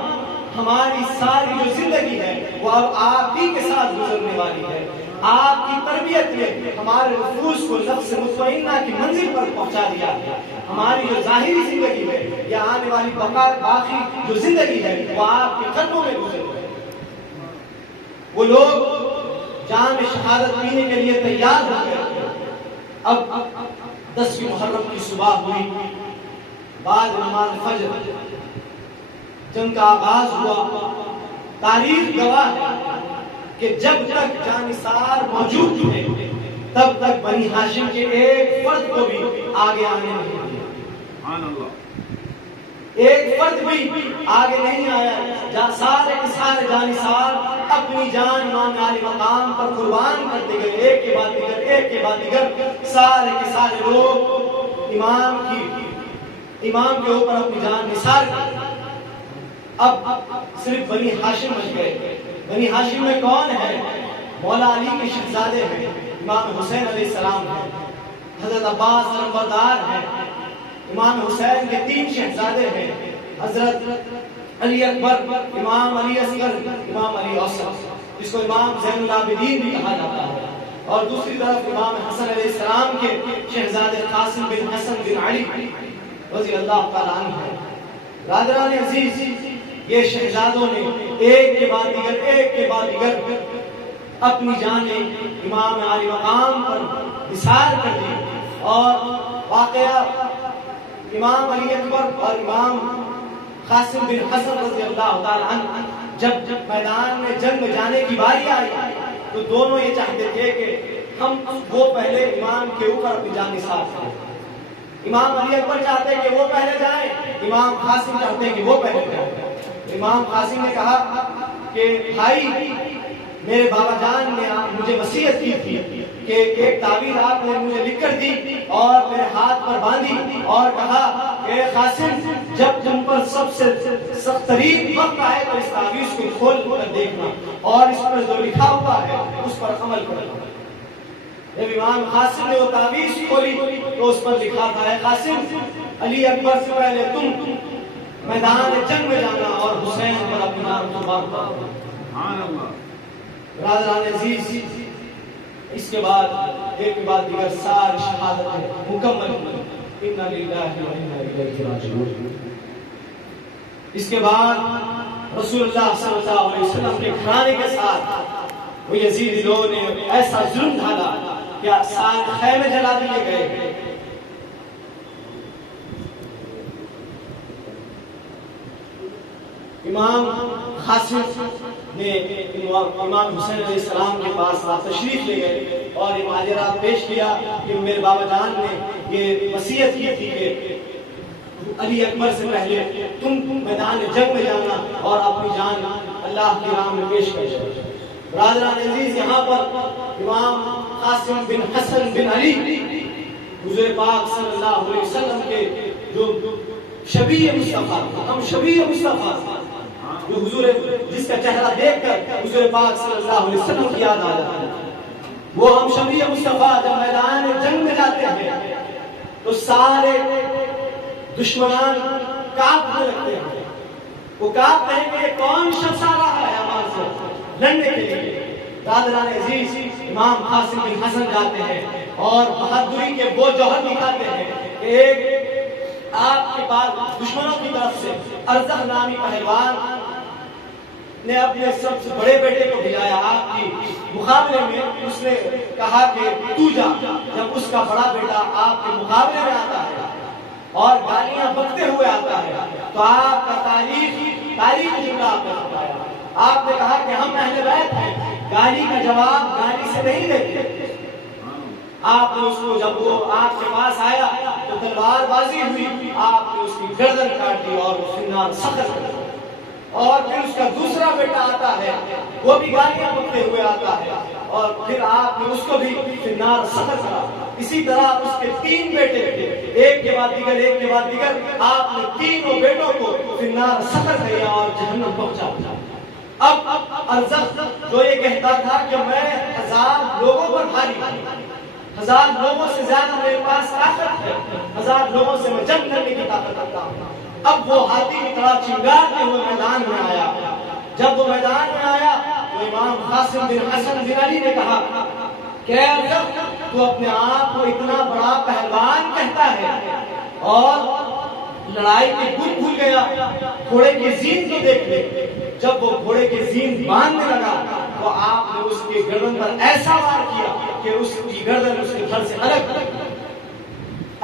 ہماری ساری جو زندگی ہے وہ اب آپ ہی کے ساتھ گزرنے والی ہے، آپ کی تربیت نے ہمارے نفوس کو نفس مطمئنہ کی منزل پر پہنچا دیا ہے، ہماری جو ظاہری زندگی ہے یا آنے والی باقی جو زندگی ہے وہ آپ کے قدموں میں گزر ہے۔ وہ لوگ جان شہادت پینے کے لیے تیار ہو گئے۔ اب 10 محرم کی صبح ہوئی، بعد نماز فجر جنگ کا آغاز ہوا۔ تاریخ گواہ ہے کہ جب تک جانثار موجود تھے تب تک بنی ہاشم کے ایک فرد کو بھی آگے آنے نہیں دیا، ایک فرد بھی آگے نہیں آیا۔ سارے کے سارے جانثار اپنی جان امام علی مقام پر قربان کرتے گئے، ایک کے بعد دیگر، ایک کے بعد دیگر، سارے کے سارے لوگ امام کے اوپر اپنی جان نثار کرتے۔ اب صرف بنی ہاشم بچ گئے۔ بنی ہاشم میں کون ہے؟ مولا علی کے شہزادے ہیں، امام حسین علیہ السلام ہیں، حضرت عباس علمبردار ہیں، امام حسین کے 3 شہزادے ہیں، حضرت علی اکبر، امام علی اصغر، امام علی اوسط، جس کو امام زین العابدین بھی کہا جاتا ہے، اور دوسری طرف امام حسن علیہ السلام کے شہزادے قاسم بن حسن بن علی رضی اللہ تعالیٰ عنہ ہیں۔ برادران عزیز، یہ شہزادوں نے ایک کے بعد دیگر اپنی جانیں امام علی مقام پر نثار کر دی، اور واقعہ امام علی اکبر اور امام قاسم بن حسن رضی اللہ تعالیٰ عنہ جب میدان میں جنگ میں جانے کی باری آئی تو دونوں یہ چاہتے تھے کہ ہم وہ پہلے امام کے اوپر اپنی جان نثار کریں۔ امام علی اکبر چاہتے کہ وہ پہلے جائیں، امام قاسم چاہتے ہیں کہ وہ پہلے جائیں۔ امام قاسم نے کہا کہ بھائی، میرے بابا جان نے مجھے وصیت کی تھی کہ ایک تعبیر آپ نے مجھے لکھ کر دی اور میرے ہاتھ پر باندھی اور کہا کہ قاسم، جب تم پر سب سے سخت ترین وقت آئے تو اس تعویذ کو کھول کر دیکھنا اور اس پر جو لکھا ہوا ہے اس پر عمل کرنا۔ جب امام قاسم نے وہ تعویذ کھولی تو اس پر لکھا تھا، اے قاسم، علی اکبر سے پہلے تم میدان جنگ میں جانا اور حسین پر اپنی جان قربان کرنا۔ سبحان اللہ۔ برادران عزیز، اس کے بعد ایک کے بعد دیگر ساری شہادتیں مکمل ہوئی۔ انا للہ و انا الیہ راجعون۔ اس کے بعد رسول اللہ صلی اللہ علیہ وسلم کے گھرانے کے ساتھ وہ یزیدی لوگوں نے ایسا ظلم ڈھالا کہ سارے خیمے جلا دیے گئے۔ امام قاسم نے امام حسین علیہ السلام کے پاس تشریف لے گئے اور یہ ماجرا پیش کیا کہ میرے بابا جان نے یہ وصیت کی تھی کہ علی اکبر سے پہلے تم میدان جنگ میں جانا اور اپنی جان اللہ کی راہ میں پیش کر۔ برادران عزیز، یہاں پر امام قاسم بن حسن بن علی حضور پاک صلی اللہ علیہ وسلم کے جو شبیہ مصطفیٰ، ہم شبیہ مصطفیٰ، جو حضور جس کا چہرہ دیکھ کر حضور پاک صلی اللہ علیہ وسلم کی یاد آ جاتا ہے، وہ ہم شبیہ مصطفیٰ جب میدان جنگ میں جاتے ہیں تو سارے دشمنان کانپنے لگتے ہیں۔ وہ کانپتے ہیں کہ یہ کون شخص آ رہا ہے ہمارے سے لڑنے کے لیے۔ برادران عزیز، امام قاسم بن حسن جاتے ہیں اور بہادری کے وہ جوہر دکھاتے ہیں کہ ایک آپ کے پاس دشمنوں کی طرف سے ارزق نامی پہلوان نے اپنے سب سے بڑے بیٹے کو بھیجایا آپ کی مقابلے میں۔ اس نے کہا کہ تو جا۔ جب اس کا بڑا بیٹا آپ کے مقابلے میں آتا ہے اور گالیاں بکتے ہوئے آتا ہے تو آپ کا تاریخی جملہ آپ نے بتایا۔ آپ نے کہا کہ ہم اہل بیت ہیں، گالی کا جواب گالی سے نہیں دیتے۔ آپ نے اس کو جب وہ آپ کے پاس آیا تو تلوار بازی ہوئی، آپ نے اس کی گردن کاٹ دی اور اس کی نال سخت کر دی۔ اور پھر اس کا دوسرا بیٹا آتا ہے، وہ بھی گالیاں بکتے ہوئے آتا ہے اور پھر آپ نے اس کو بھی نال سخت کرا۔ اسی طرح اس کے 3 بیٹے تھے، ایک کے بعد دیگر آپ نے تینوں بیٹوں کو نال سخت کیا اور جہنم پہنچا۔ اب ارزق جو یہ کہتا تھا کہ میں 1000 لوگوں پر بھاری ہوں، 1000 لوگوں سے زیادہ میرے پاس طاقت ہے، 1000 لوگوں سے میں جنگ کرنے کی طاقت رکھتا ہوں، اب وہ ہاتھی کی طرح چنگاڑتے ہوئے میدان میں آیا۔ جب وہ میدان میں آیا تو امام قاسم بن حسن بن علی نے کہا کہ ارزق، تو اپنے آپ کو اتنا بڑا پہلوان کہتا ہے اور لڑائی کے گن بھول گیا، گھوڑے کی زین کو دیکھ لے۔ جب وہ گھوڑے کی زین باندھنے لگا تو آپ نے اس کے گردن پر ایسا وار کیا کہ اس کی گردن اس کے گھر سے الگ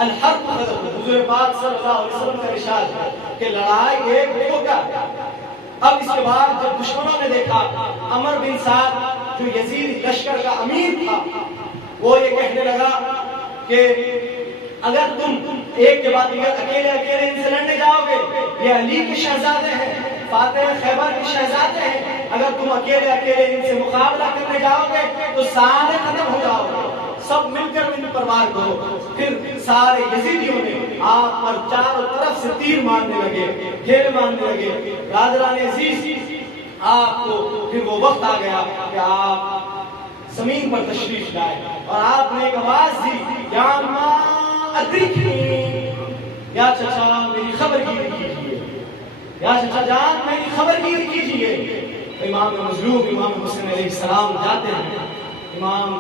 الحق حضور پاک صلی اللہ علیہ وسلم کا ارشاد ہے کہ لڑائی ایک دھوکہ۔ اب اس کے بعد جب دشمنوں نے دیکھا، عمر بن سعد جو یزید لشکر کا امیر تھا، وہ یہ کہنے لگا کہ اگر تم ایک کے بعد دیگر اکیلے ان سے لڑنے جاؤ گے، یہ علی کے شہزادے ہیں، فاتح خیبر کے شہزادے ہیں، اگر تم اکیلے ان سے مقابلہ کرنے جاؤ گے تو سارے ختم ہو جاؤ گے، سب مل کر ان پر وار کرو۔ پھر سارے یزیدیوں نے آپ پر چاروں طرف سے تیر مارنے لگے، ڈھیر مارنے لگے۔ برادران عزیز، آپ کو پھر وہ وقت آ گیا کہ آپ زمین پر تشریف لائے اور آپ نے ایک آواز دی، یا اماں ادرکنی، یا چچا میری خبر گیری کیجیے، یا چچا جان میری خبر گیری کیجیے۔ امام مظلوم امام حسین علیہ السلام جاتے ہیں، امام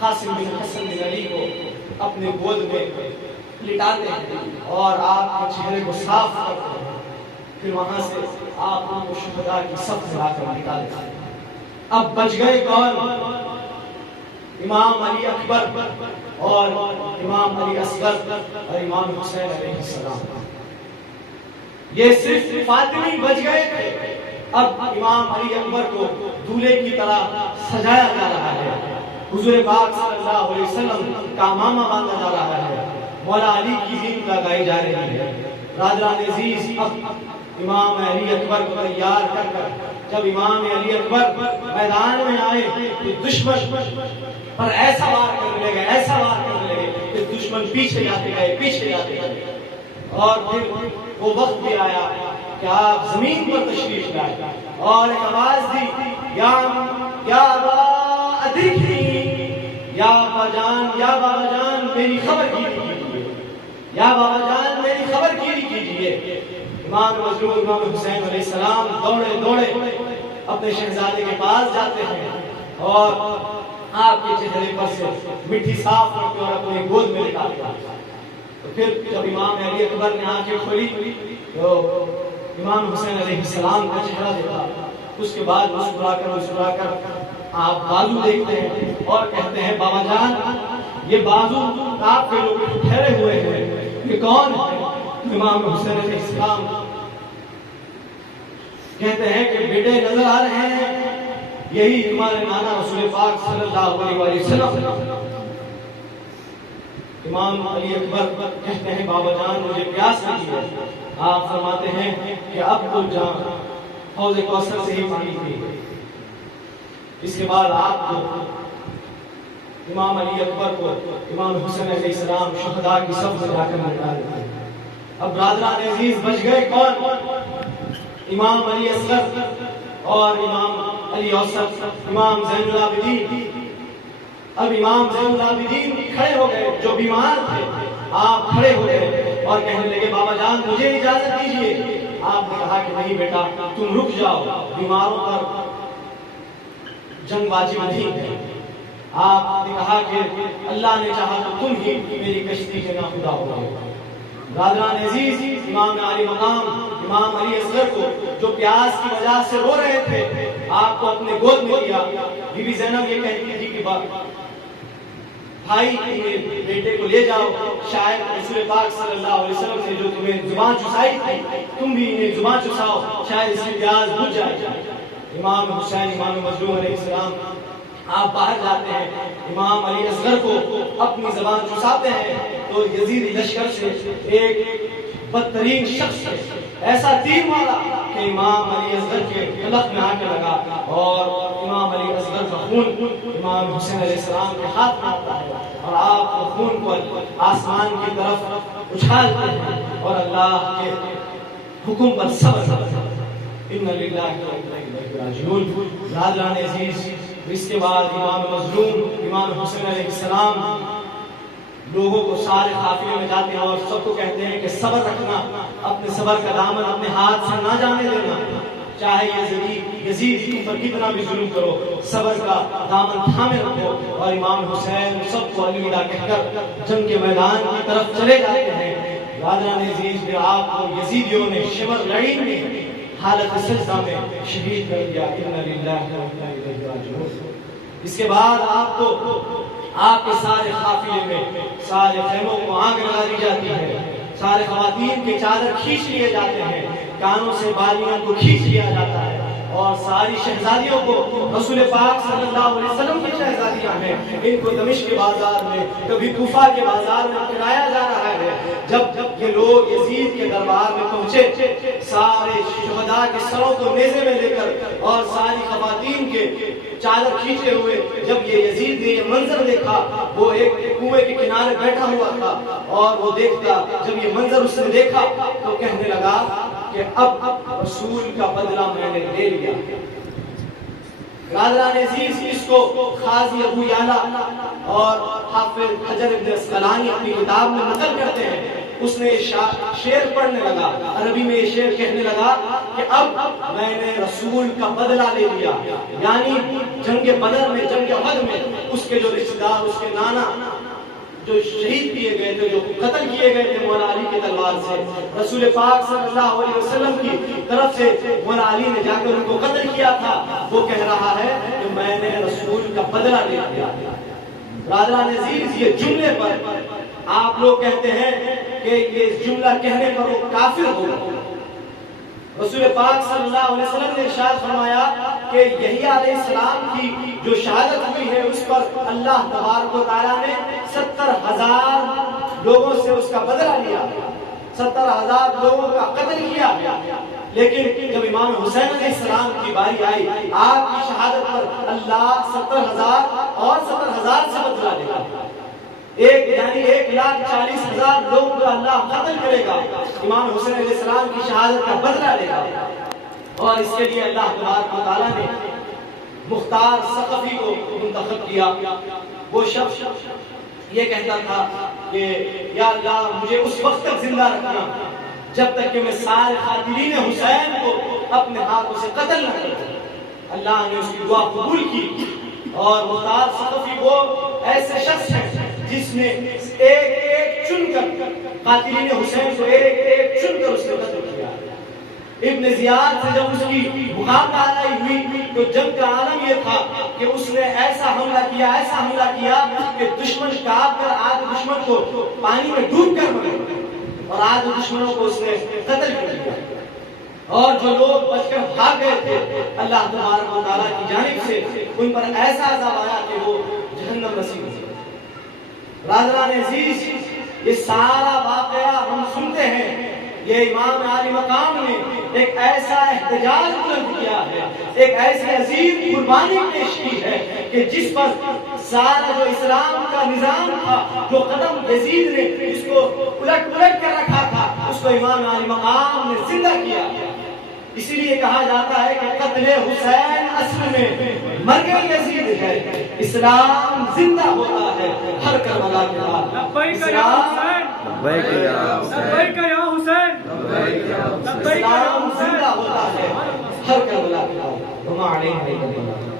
قاسم بن حسن بن علی کو اپنے گود میں لٹاتے ہیں اور آپ کے چہرے کو صاف کرتے ہیں، پھر وہاں سے آپ ان کو شہداء کی صف میں لا کر لٹا دیتے ہیں۔ اب بچ گئے کون؟ امام علی اکبر اور امام علی اصغر اور امام حسین علیہ السلام، یہ صرف فاطمی بچ گئے تھے۔ اب امام علی اکبر کو دولہے کی طرح سجایا جا رہا ہے، حضور پاک صلی اللہ علیہ وسلم کا امامہ باندھا جا رہا ہے، مولا علی کی زین لگائی جا رہی ہے۔ راجران عزیز اب امام علی اکبر کو تیار کر کر جب امام علی اکبر میدان میں آئے تو دشمن پر ایسا وار کرنے لگے، ایسا وار کرنے لگے کہ دشمن پیچھے جاتے گئے، پیچھے جاتے گئے۔ اور پھر وہ وقت بھی آیا کہ آپ زمین پر تشریف لائے اور ایک آواز دی، یا ابا ادرکنی، یا ابا جان، یا بابا جان میری خبر گیری کیجیے، یا بابا جان میری خبر گیری کیجیے۔ امام مظلوم امام حسین علیہ السلام دوڑے دوڑے اپنے شہزادے کے پاس جاتے ہیں اور آپ کے چہرے پر سے مٹی صاف کرتے اور اپنے گود میں لٹاتے ہیں۔ تو پھر جب امام علی اکبر نے آنکھیں کھولی تو امام حسین علیہ السلام کا چہرہ دیکھا، اس کے بعد مسکرا کر آپ بازو دیکھتے ہیں اور کہتے ہیں، بابا جان یہ بازو آپ کے لوگ ٹھہرے ہوئے ہیں، یہ کون ہے؟ امام حسین علیہ السلام کہتے ہیں کہ بیٹے نظر آ رہے ہیں، یہی تمہارے نانا رسول پاک صلی اللہ علیہ وسلم۔ امام علی اکبر کہتے ہیں، بابا جان مجھے پیاس لگی ہے۔ آپ فرماتے ہیں کہ اب تو جان حوض کوثر سے ہی پانی پی۔ اس کے بعد آپ کو امام علی اکبر کو امام حسین علیہ السلام شہداء کی صف میں جا کر لٹا دیتے ہیں۔ اب برادران عزیز بچ گئے کون؟ امام علی اصغر اور امام علی اوسط، امام زین العابدین۔ اب امام زین العابدین کھڑے ہو گئے، جو بیمار تھے آپ کھڑے ہو گئے اور کہنے لگے، بابا جان مجھے اجازت دیجیے۔ آپ نے کہا کہ نہیں بیٹا تم رک جاؤ، بیماروں پر جنگ واجب نہیں ہے۔ آپ نے کہا کہ اللہ نے چاہا تو تم ہی میری کشتی کے ناخدا ہو گئے۔ برادران عزیز امام علی مقام امام علی اصغر کو جو پیاس کی وجہ سے رو رہے تھے، آپ کو اپنے گود میں لیا۔ بی بی زینب یہ کہتی تھی کہ بھائی بیٹے کو لے جاؤ، شاید رسول پاک صلی اللہ علیہ وسلم سے جو تمہیں زبان چسائی تھی تم بھی انہیں زبان چساؤ، شاید اس کی پیاس بجھ جائے۔ امام حسین امام مظلوم علیہ السلام آپ باہر جاتے ہیں، امام علی اصغر کو اپنی زبان چساتے ہیں تو یزیدی لشکر سے ایک بدترین شخص ایسا تیر مارا کہ امام علی اصغر کے قلب میں آ کے لگا اور امام علی اصغر کا خون امام حسین علیہ السلام کے ہاتھ میں آتا ہے اور آپ خون کو آسمان کی طرف اچھالتے ہیں اور اللہ کے حکم پر صبر ان للہ و انا الیہ راجعون۔ برادران عزیز اس کے بعد امام مظلوم امام حسین علیہ السلام لوگوں کو سارے قافلے میں جاتے ہیں اور سب کو کہتے ہیں کہ صبر رکھنا، اپنے صبر کا دامن اپنے ہاتھ سے نہ جانے دینا، چاہے یزید تم پر کتنا بھی ظلم کرو، صبر کا دامن تھامے رکھو۔ اور امام حسین سب کو الوداع کہہ کر جنگ کے میدان کی طرف چلے جاتے ہیں۔ برادران عزیز میں آپ کو یزیدیوں نے شبر لڑین میں حالت سجدہ میں شہید کر دیا۔ انا للہ و انا الیہ راجعون۔ اس کے بعد آپ کو آپ کے سارے قافلے میں سارے خیموں کو آگ لگا دی جاتی ہے، سارے خواتین کے چادر کھینچ لیے جاتے ہیں، کانوں سے بالیاں کو کھینچ لیا جاتا ہے اور ساری شہزادیوں کو رسول پاک صلی اللہ علیہ وسلم کی شہزادیاں ہیں، ان کو دمشق کے بازار میں کبھی کوفہ کے بازار میں پھرایا جا رہا ہے۔ جب یہ لوگ یزید کے دربار میں پہنچے، سارے شہداء کے سروں کو نیزے میں لے کر اور ساری خواتین کے چادر کھینچے ہوئے، جب یہ یزید نے یہ منظر دیکھا، وہ ایک کنویں کے کنارے بیٹھا ہوا تھا اور وہ دیکھتا، جب یہ منظر اس نے دیکھا تو کہنے لگا کہ اب رسول کا بدلہ میں نے لے لیا۔ برادران عزیز، اس کو قاضی ابو یعلا اور حافظ حجر ابن اسقلانی اپنی کتاب میں نقل کرتے ہیں. اس نے شعر پڑھنے لگا، عربی میں یہ شعر کہنے لگا کہ اب میں نے رسول کا بدلہ لے لیا. یعنی جنگ بدر میں، جنگ احد میں اس کے جو رشتہ دار، اس کے نانا جو شہید کیے گئے تھے، جو قتل کیے گئے تھے مولا علی کی تلوار سے، رسول پاک صلی اللہ علیہ وسلم کی طرف سے مولا علی نے جا کر ان کو قتل کیا تھا. وہ کہہ رہا ہے کہ میں نے رسول کا بدلہ لے لیا. برادران عزیز، یہ جملے پر آپ لوگ کہتے ہیں کہ یہ جملہ کہنے پر وہ کافر ہوگا. رسول پاک صلی اللہ علیہ وسلم نے ارشاد فرمایا کہ یحییٰ علیہ السلام کی جو شہادت ہوئی ہے اس پر اللہ تبارک و تعالیٰ نے 70,000 لوگوں سے اس کا بدلہ لیا، 70,000 لوگوں کا قتل کیا. لیکن جب امام حسین علیہ السلام کی باری آئی، آپ کی شہادت پر اللہ 70,000 اور 70,000 سے بدلہ لے گا. یعنی 1,40,000 لوگوں کا اللہ قتل کرے گا، امام حسین علیہ السلام کی شہادت کا بدلہ لے گا. اور اس کے لیے اللہ تبارک و تعالیٰ نے مختار ثقفی کو منتخب کیا. وہ شخص یہ کہتا تھا کہ یا اللہ مجھے اس وقت تک زندہ رکھنا جب تک کہ میں سارے قاتلین حسین کو اپنے ہاتھوں سے قتل نہ کروں. اللہ نے اس کی دعا قبول کی اور مختار ثقفی وہ ایسے شخص ہیں جس نے ایک ایک چن کر قاتلین حسین کو ایک ایک چن کر اس نے قتل کیا. ابن زیاد سے جب اس کی مقابلہ آرائی ہوئی تو جنگ کا عالم یہ تھا کہ اس نے ایسا حملہ کیا کہ دشمن کاپ کر آدھ دشمن کو پانی میں ڈوب کر مرے اور آدھ دشمنوں کو اس نے قتل کر دیا. اور جو لوگ بچ کر بھاگ گئے تھے اللہ تبارک و تعالیٰ کی جانب سے ان پر ایسا عذاب آیا کہ وہ جہنم نصیب ہوئی. برادران عزیز، یہ سارا واقعہ ہم سنتے ہیں. یہ امام عالی مقام نے ایک ایسا احتجاج بلند کیا ہے، ایک ایسی عظیم قربانی پیش کی ہے کہ جس پر سارا جو اسلام کا نظام تھا، جو قدم یزید نے اس کو الٹ کر رکھا تھا، اس کو امام عالی مقام نے زندہ کیا. اسی لیے کہا جاتا ہے کہ قتل حسین اصل میں مرگ یزید ہے. اسلام زندہ ہوتا ہے ہر کربلا کے بعد. لبیک یا حسین، لبیک یا حسین، اسلام زندہ ہوتا ہے ہر کربلا کے بعد.